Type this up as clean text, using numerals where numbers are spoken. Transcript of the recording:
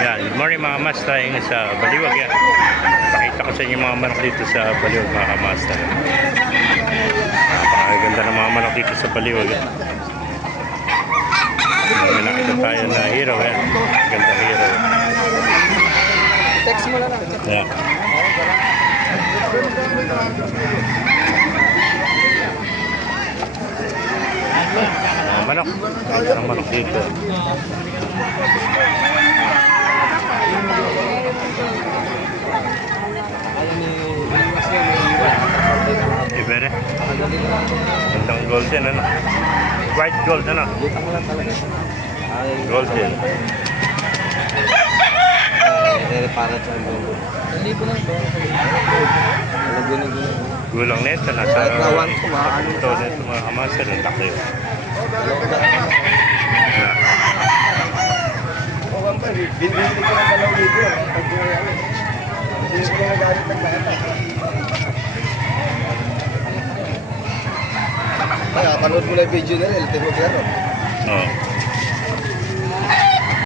Yan, good morning mga mas, tayo ngayon sa Baliwag yan. Pakita ko sa inyo mga manok dito sa Baliwag mga master. Napakaganda ng mga manok dito sa Baliwag yan. May nakita tayo na hero yan. Ganda hero. Text mo na lang. Yan. Mga manok. Ganda ng manok dito. Ibere. Gandang golden ano. White gold ano. Golden. Para sa gold. Hindi ko lang to. Gulang nito nasa kahit nawan ko ito nito mga kamaster ng laki. Kaya panood mo na yung video nila, LTV mo pero. Oh.